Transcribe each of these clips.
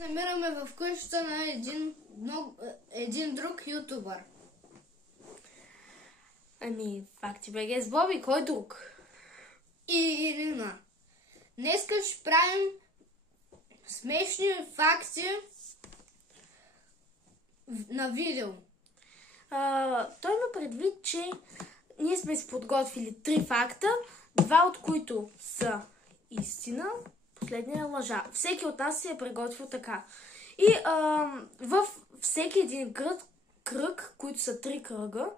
Намираме в къщата на един друг ютубър. Факти БГ с Боби, кой друг? И Ирина. Днеска ще правим смешни факти на видео. Той има предвид, че ние сме си подготвили 3 факта, 2 от които са истина, последния е лъжа. Всеки от нас си е приготвил така. И в всеки един кръг, които са 3 кръга,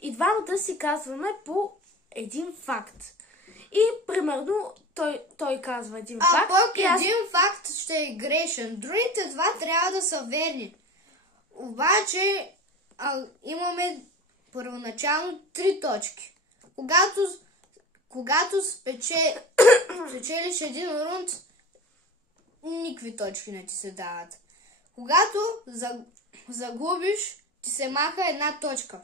и двамата си казваме по един факт. И примерно той казва един факт. Пък един факт ще е грешен. Другите два трябва да са верни. Обаче имаме първоначално 3 точки. Когато спечелиш един рунд, никакви точки не ти се дават. Когато загубиш, ти се маха 1 точка.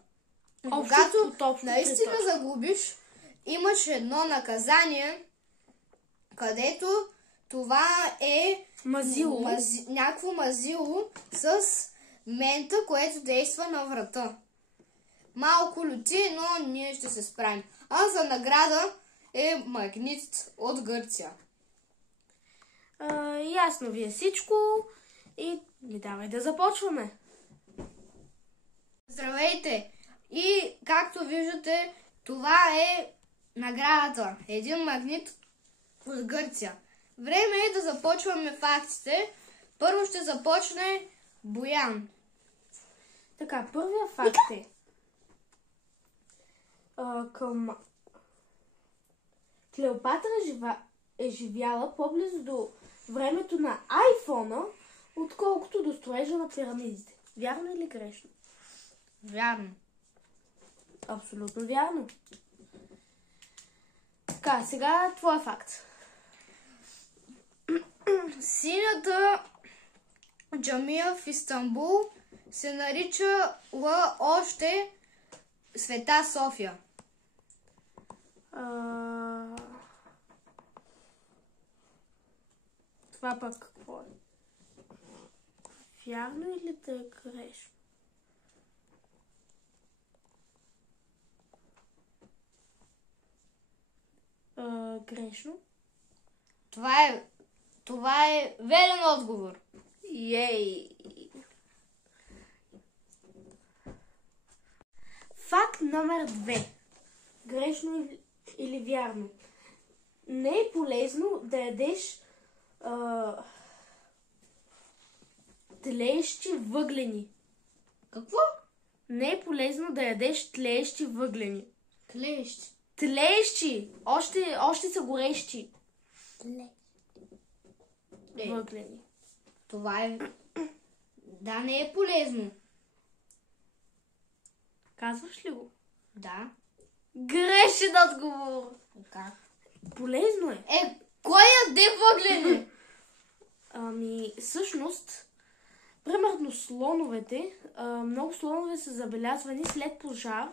Когато наистина загубиш, имаш едно наказание, където това е някакво мазило с мента, което действа на врата. Малко люти, но ние ще се справим. А за награда е магнит от Гърция. Ясно ви е всичко и давай да започваме. Здравейте! И както виждате, това е наградата. Един магнит от Гърция. Време е да започваме фактите. Първо ще започне Боян. Така, първия факт е към Клеопатра е живяла по-близо до времето на айфона, отколкото до строежа на пирамидите. Вярно или грешно? Вярно. Абсолютно вярно. Така, сега твой факт. Синята джамия в Истанбул се нарича още Света София. Това пък какво е? Вярно или да е грешно? Грешно. Това е верен отговор. Ей! Факт номер 2. Грешно или вярно? Не е полезно да ядеш тлеещи въглени. Какво? Не е полезно да ядеш тлеещи въглени. Тлеещи? Тлеещи! Още са горещи. Въглени. Това е... Да, не е полезно. Казваш ли го? Да. Грешен отговор. Как? Полезно е. Кой яде въглени? Всъщност, примерно слоновете, много слонове са забелязвани след пожар.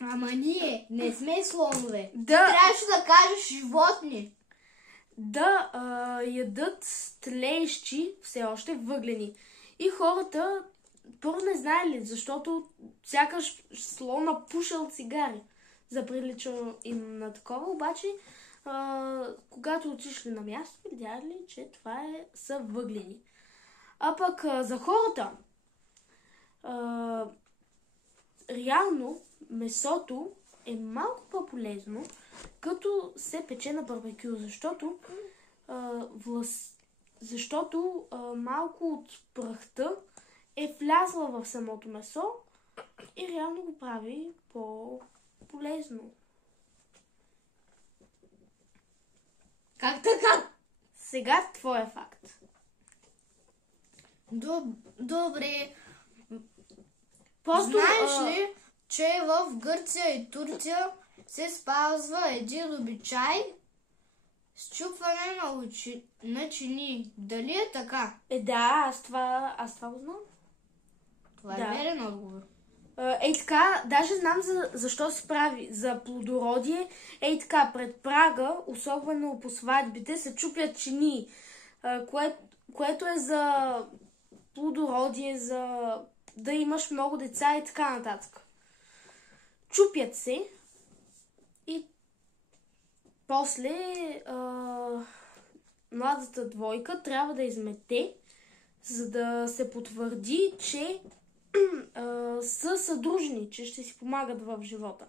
Ама ние не сме слонове. Да. Трябваше да кажеш животни. Да ядат тлеещи все още въглени. И хората първо не знаели, защото сякаш слона пушил цигари. Заприлича им на такова, обаче когато отишли на място, видяли, че това са въглени. А пък за хората реално месото е малко по-полезно, като се пече на барбекю, защото малко от прахта е влязла в самото месо и реално го прави по-полезно. Как така? Сега твоя факт. Добре. Просто, знаеш ли, че в Гърция и Турция се спазва един обичай счупване на чини. Дали е така? Да, аз това го знам. Това е верен отговор. Така, даже знам защо се прави. За плодородие. Така, пред прага, особено по сватбите, се чупят чини, което е за плодородие, за да имаш много деца и така нататък. Чупят се и после младата двойка трябва да измете, за да се потвърди, че са съдружни, че ще си помагат в живота.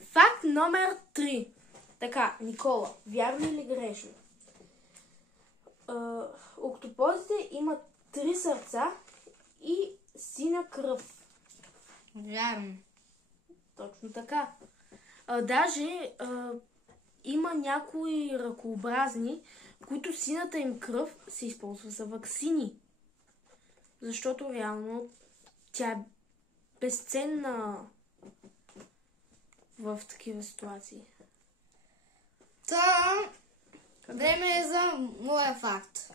Факт номер 3. Така, Никола, вярно или грешно? Октопозите имат 3 сърца и сина кръв. Вярно. Точно така. Даже има някои ръкообразни, които сината им кръв се използва за ваксини. Защото реално тя е безценна в такива ситуации. Та, време е за моя факт.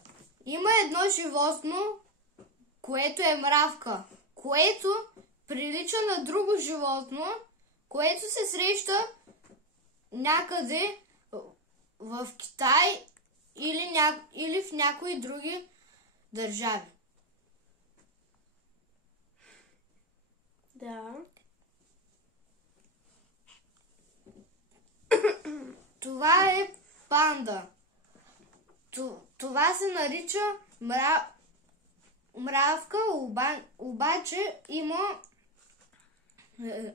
Има едно животно, което е мравка, което прилича на друго животно, което се среща някъде в Китай или в някои други държави. Да. Това е панда. Това се нарича мравка, обаче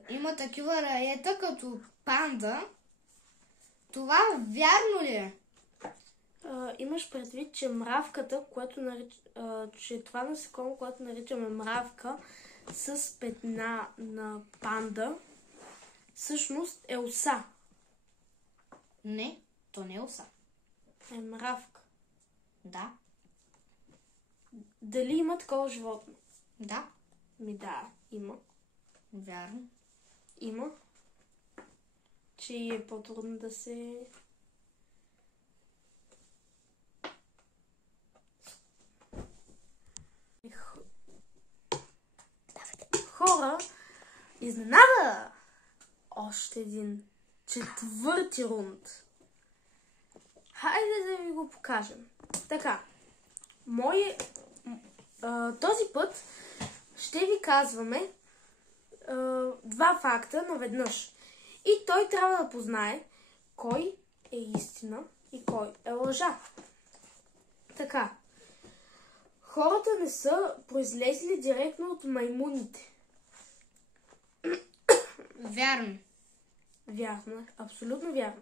има такива раета като панда. Това вярно ли е? Имаш предвид, че мравката, че това насекомо, което наричаме мравка, с петна на панда, всъщност е оса. Не, то не е оса. Е мравка. Да. Дали има такова животно? Да. Да, има. Вярно. Има. Че е по-трудно да се... Хора, изненада! Още един четвърти рунд. Хайде да ви го покажем. Така, този път ще ви казваме 2 факта наведнъж. И той трябва да познае кой е истина и кой е лъжа. Така, хората не са произлезли директно от маймуните. Вярно. Вярно е, абсолютно вярно.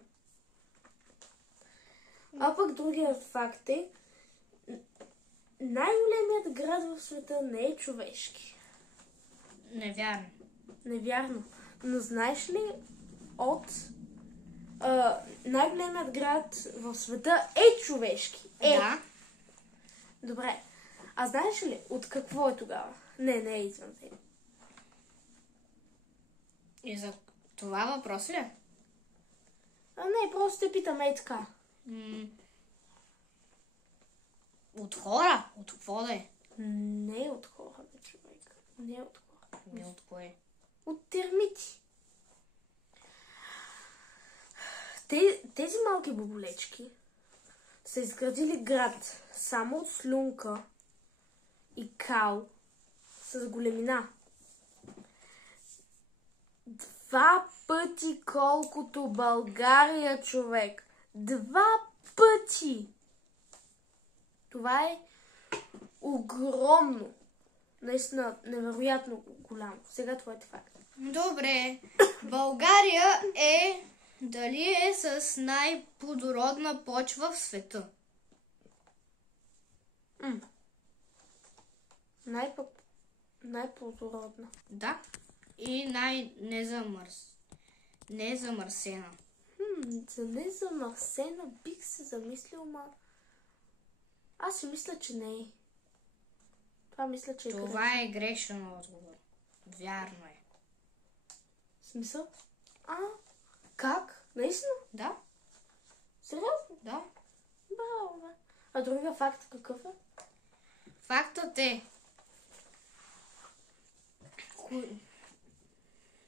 А пък другият факт е, най-големият град в света не е човешки. Невярно. Невярно. Но знаеш ли най-големият град в света е човешки? Да. Добре. А знаеш ли от какво е тогава? Не е извън тема. И за това въпрос ли? Не, просто те питаме и така. От хора? От какво да е? Не от хора, бе, човек. Не от хора. Не от кое? От термити. Тези малки боболечки са изградили град само от слюнка и кал с големина. 2 пъти колкото България, човек. 2 пъти! Това е огромно. Наистина невероятно голямо. Сега това е факт. Добре. България дали е с най-плодородна почва в света? Най-плодородна. Да. И незамърсена. За незамърсена бих се замислил, аз си мисля, че не е. Това мисля, че е грешно. Това е грешен отговор. Вярно е. В смисъл? Как? Наистина? Да. Сериозно? Да. Браво, бе. А другия факт какъв е? Фактът е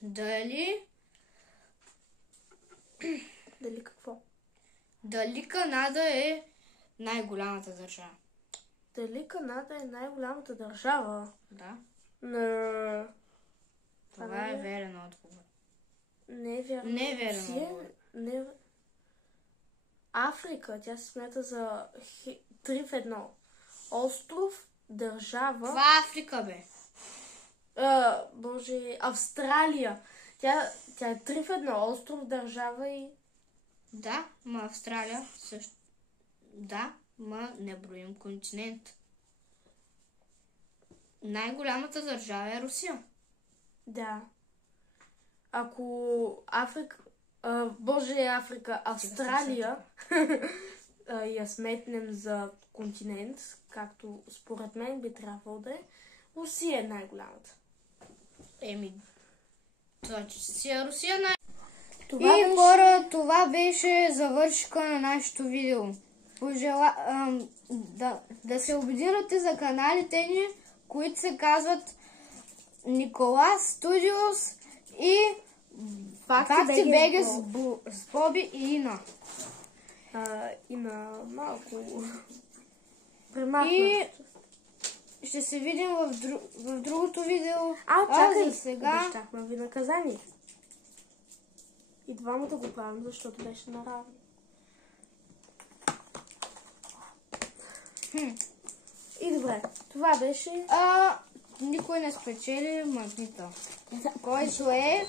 дали Дали какво? Дали Канада е най-голямата държава? Дали Канада е най-голямата държава? Да. На... Това е верен отговор. Не е вярно. Не е верен Русия? отговор. Не... Африка, тя се смята за 3 в 1. Остров, държава... Това е Африка, бе. Боже, Австралия. Тя е 3 в 1. Остров, държава и... Да, ма Австралия също. Да, ма не броим континент. Най-голямата държава е Русия. Да. Ако Африка... Африка, Австралия я сметнем за континент, както според мен би трябвало да е, Русия е най-голямата. Русия най... Това беше... хора, това беше завършка на нашето видео. Да се абонирате за каналите ни, които се казват Николас Студиос и Факти БГ с Боби и Ина. Има малко И премахнато. ще се видим в другото видео. Чакай, за сега... обещахме ви наказание. И двамата го правим, защото беше наравно. И добре, това беше... Никой не спечели магнита, който е...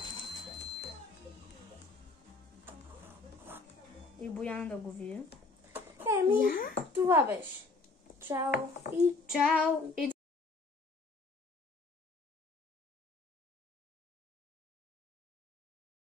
И Бояна да го види. Това беше. Чао и... Чао! И